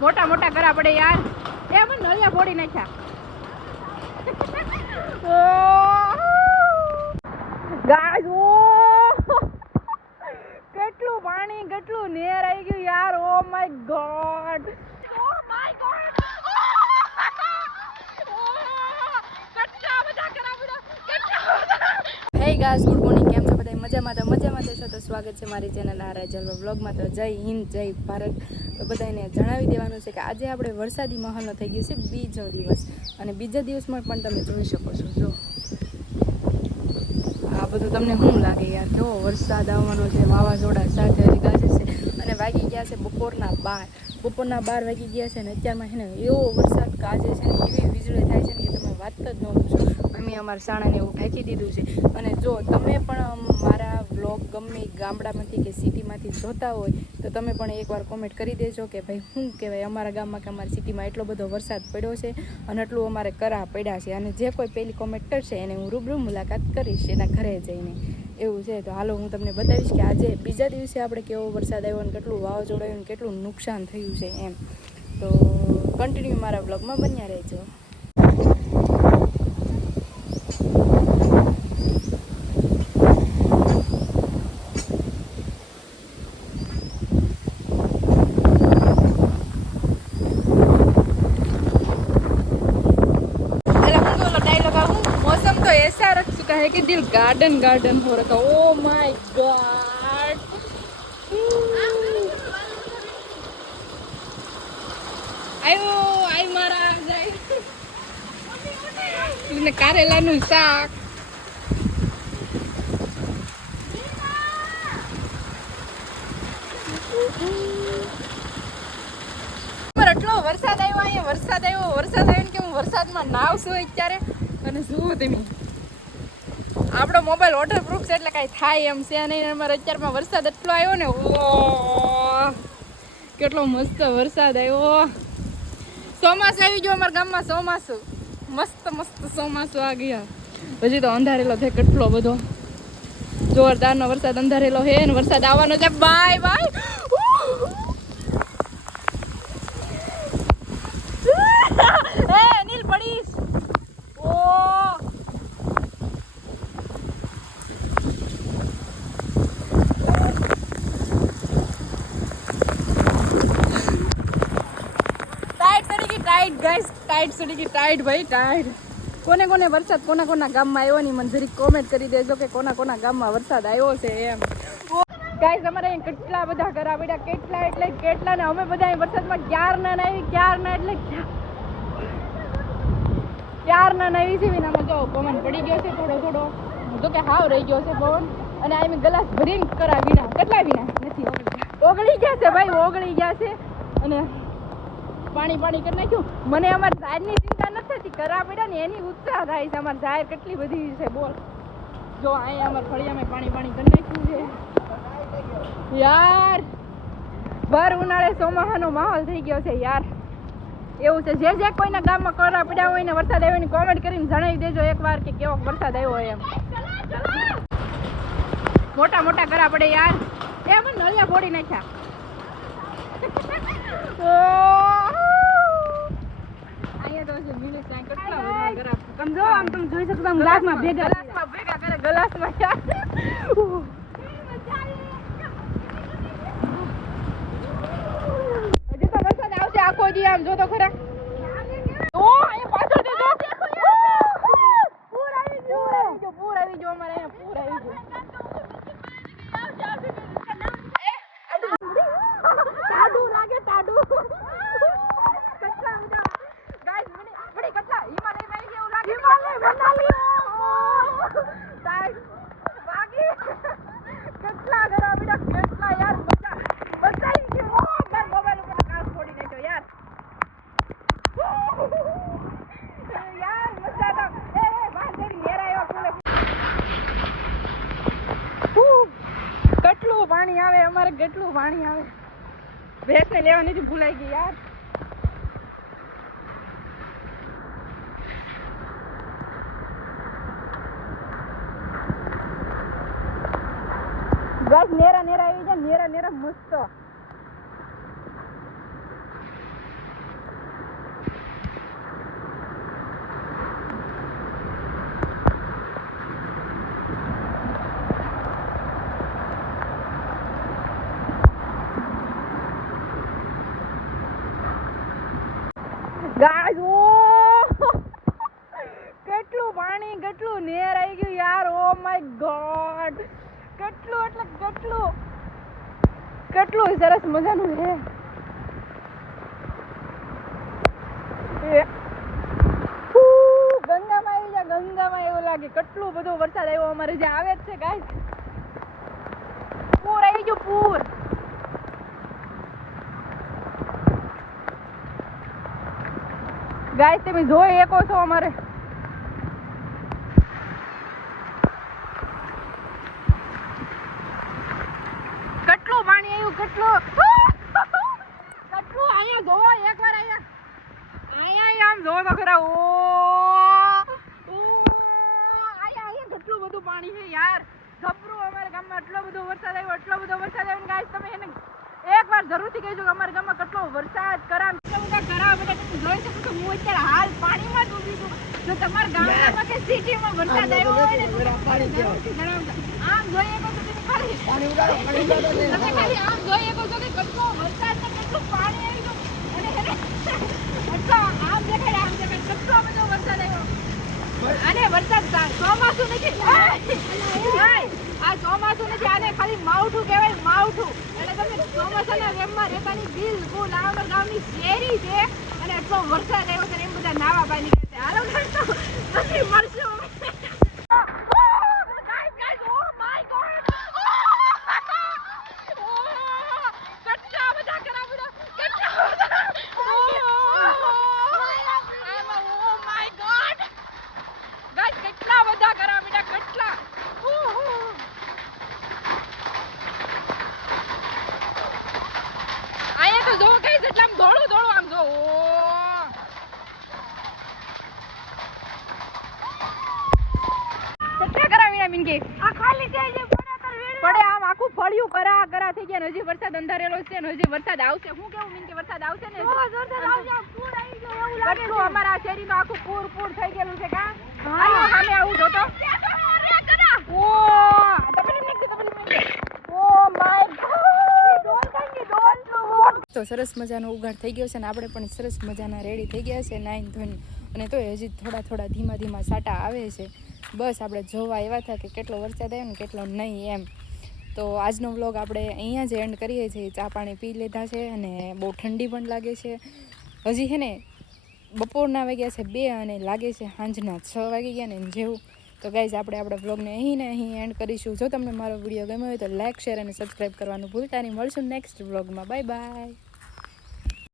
મોટા મોટા કરા પડે યાર. એ મને નળિયા ફોડી નાખ્યા. ગાય કેટલું પાણી, કેટલું નેર આવી ગયું યાર. Oh my God oh my God કેટલા બધા કરા પડ્યા હે ગાઈસ ગુડ મોર્નિંગ કેમ છો બધા મજામાં તો મજામાં છો તો સ્વાગત છે મારી ચેનલ આરા જલવા બ્લોગમાં તો જય હિન્દ, જય ભારત. તો બધાને જણાવી દેવાનું છે કે આજે આપણે વરસાદી માહોલનો થઈ ગયો છે બીજો દિવસ. અને બીજા દિવસમાં પણ તમે જોઈ શકો છો, જો. આ બધું તમને શું લાગે યાર? કેવો વરસાદ આવવાનો છે, વાવાઝોડા સાથે ગાજે છે અને વાગી ગયા છે બપોરના બાર. બપોરના બાર વાગી ગયા છે ને અત્યારમાં છે ને એવો વરસાદ ગાજે છે ને એવી વીજળી થાય છે ને કે વાત જ ન પૂછો. અમે અમારા શાળાને એવું ફેંકી દીધું છે. અને જો તમે પણ મારા વ્લોગ ગમે ગામડામાંથી કે સિટીમાંથી જોતા હોય, તો તમે પણ એકવાર કોમેન્ટ કરી દેજો કે ભાઈ, શું કહેવાય? અમારા ગામમાં કે અમારી સિટીમાં એટલો બધો વરસાદ પડ્યો છે અને એટલું અમારે કરા પડ્યા છે. અને જે કોઈ પહેલી કોમેન્ટ કરશે એને હું રૂબરૂ મુલાકાત કરીશ એના ઘરે જઈને. એવું છે. તો હાલો, હું તમને બતાવીશ કે આજે બીજા દિવસે આપણે કેવો વરસાદ આવ્યો અને કેટલું વાવાઝોડું આવ્યું અને કેટલું નુકસાન થયું છે એમ. તો કન્ટિન્યુ મારા બ્લોગમાં બન્યા રહેજો. कि दिल गार्डन गार्डन हो रखा ओ माय गॉड આયો આય મારા જાય ને કારેલાનું શાક પર એટલો વરસાદ આવ્યો અહીંયા વરસાદ આવ્યો વરસાદ આવ્યો ને કે હું વરસાદમાં નાવશું અત્યારે અને જુઓ તમે આપણો મોબાઈલ વોટરપ્રૂફ છે એટલે કાંઈ થાય એમ છે નહીં. અમારે અત્યારમાં વરસાદ એટલો આવ્યો ને ઓ કેટલો મસ્ત વરસાદ આવ્યો. ચોમાસું આવી ગયો અમારા ગામમાં, ચોમાસું. મસ્ત મસ્ત ચોમાસું આ ગયા. હજી તો અંધારેલો છે કેટલો બધો. જોરદારનો વરસાદ અંધારેલો છે ને, વરસાદ આવવાનો છે. બાય બાય એ નીલ પડીશ ઓ ટાઈટ ચડી ગઈ ટાઈટ ગાઈસ ટાઈટ સુધી ગઈ ટાઈટ ભાઈ ટાઈટ કોને કોને વરસાદ કોના કોના ગામમાં આવ્યો નહીં મને જરીક કોમેન્ટ કરી દેજો કે કોના કોના ગામમાં વરસાદ આવ્યો છે એમ. ગાઈસ અમારે અહીં કેટલા બધા ઘર પડ્યા, કેટલા એટલે કેટલા ને અમે બધા વરસાદમાં ક્યાર ના આવી, ક્યાર ના એટલે ક્યાર ના આવી છે વિના. જો પવન પડી ગયો છે થોડો થોડો. તો કે હાવ રહી ગયો છે પવન. અને આ મેં ગ્લાસ ભરીને કરા વિના. કેટલા વિના? નથી ઓગળી ગયા છે ભાઈ, ઓગળી ગયા છે. અને પાણી પાણી કરી નાખ્યું. મને અમારી ઝાડની ચિંતા નથી કરા પડ્યા ને એની ઉત્સાહ થાય છે. અમારી ઝાડ કેટલી બધી છે બોલ. જો અહીંયા અમારા ફળિયામાં પાણી પાણી કરી નાખ્યું છે. યાર ભર ઉનાળે સોમાહાનો માહોલ થઈ ગયો છે યાર. એવું છે. જે જે કોઈના ગામમાં કરા પડ્યા હોય ને વરસાદ આવ્યો ને કોમેન્ટ કરીને જણાવી દેજો એકવાર કે કેવો વરસાદ આવ્યો એમ. મોટા મોટા કરા પડે યાર. એ મને નળિયા ફોડી નાખ્યા. અહીંયા તમે જો આમ તમે જોઈ શકો આમ ગ્લાસમાં ભેગા ગ્લાસમાં ભેગા કરે ગ્લાસમાં યાર તો વરસાદ આવશે આખો દી આમ જો તો ખરા. ઓ અહીંયા પાછળ તો પૂર આવી ગયો પૂર આવી ગયું અમારે અહીંયા પૂર આવી ગયું ટાડું લાગે ટાડું કેટલા બધા ગાઈસ મને મને કેટલા હિમાલયમાં આવી ગયા એવું લાગે હિમાલય મનાલી ગાઈસ વાગી કેટલા ઘર બેટા કેટલા યાર બધા બધાઈ ગયો ઓ મારા મોબાઈલ ઉપર કાચ ફોડી નાખ્યો યાર યાર મજા તો એ એ બહાર જઈને ઘેર આવ્યો બોલે કેટલું પાણી આવે? અમારે કેટલું પાણી આવે? ભેંસને લેવાની ભૂલાઈ ગઈ યાર. ગાઈસ નેરા નેરા આવી જાય નેરા નેરા મસ્ત ગાઈસ ઓ કેટલું પાણી કેટલું નેર આવી ગયું યાર ઓ માય ગોડ કેટલું, એટલે કેટલું? કેટલું સરસ મજાનું છે. ગંગામાં આવી જા ગંગામાં એવું લાગે. કેટલું બધો વરસાદ આવ્યો અમારે જે આવે જ છે ગાય પૂર આવી ગયું, પૂર. ગાય તમે જોઈ એકો છો અમારે કેટલું પાણી આવ્યું કેટલું કેટલું અહીંયા જોવો એકવાર અહીંયા અહીંયા આમ જોવો તો ખરા ઓ ઓ, અહીંયા અહીંયા કેટલું બધું પાણી છે યાર જબરું અમારા ગામમાં એટલો બધો વરસાદ આવ્યો એટલો બધો વરસાદ આવ્યો ગાઈસ તમે એને એકવાર જરૂરથી કહેજો કે અમારા ગામમાં કેટલો વરસાદ કરાવ બધા કરા બધા તમે જોઈ શકો છો હું અત્યારે હાલ પાણીમાં જ છું. જો તમારા ગામડામાં કે સિટીમાં વરસાદ આવ્યો હોય ને તો મને જરૂરથી જણાવજો આમ જોઈએ તો તમે ખાલી. તમે ખાલી આમ જોઈ શકો કે કેટલો વરસાદ ને કેટલું પાણી આવી ગયું. અને એટલો આમ દેખાય આમ દેખાય કેટલો બધો વરસાદ આવ્યો. અને વરસાદ સા- ચોમાસું નથી! આ ચોમાસું નથી આને ખાલી માવઠું કહેવાય માવઠું. એટલે રેમમાં રહેતાની બિલકુલ આ અમારા ગામની શેરી છે. અને એટલો વરસાદ આવ્યો છે એમ બધા નાવા પાણી હાલો પછી મળશું Guys, guys, oh my God! Oh! કેટલા બધા કરાવડા કેટલા બધા આમાં oh my God! ગાઈસ કેટલા બધા કરા બેટા કેટલા ઉહ, ઉહ. અહીંયા તો જો ગાઈસ એટલે આમ ધોળું ધોળું આમ જો કેટલા કરા વીણા મિનકી આ ખાલી છે પડે આમ આખું ફળિયું કરા કરા થઈ ગયા હજી વરસાદ અંધારેલો છે ને હજી વરસાદ આવશે. હું કેવું મિનકી વરસાદ આવશે ને? અમારા શેરીમાં આખું પૂર પૂર થઈ ગયેલું છે કા? આયો સામે આવું જોતો. ઓ તપેલી નીકળી તપેલી નીકળી ઓ માય તો સરસ મજાનો ઉઘાડ થઈ ગયો છે ને આપણે પણ સરસ મજાના રેડી થઈ ગયા છે નાઈન ધોઈને અને તોય હજી થોડા થોડા ધીમા ધીમા સાટા આવે છે. બસ આપણે જોવા એવા થાય કે કેટલો વરસાદ આવ્યો ને કેટલો નહીં એમ. તો આજનો વ્લોગ આપણે અહીંયા જ એન્ડ કરીએ છીએ. ચા પાણી પી લીધા છે અને બહુ ઠંડી પણ લાગે છે. હજી છે ને બપોરના વાગ્યા છે બે અને લાગે છે સાંજના છ વાગી ગયા ને જેવું. તો ગાઈઝ આપણે આપણા વ્લોગને અહીં ને અહીં એન્ડ કરીશું. જો તમને મારો વીડિયો ગમ્યો હોય તો લાઇક શેર અને સબસ્ક્રાઈબ કરવાનું ભૂલતા નહીં. મળશું નેક્સ્ટ વ્લોગમાં બાય બાય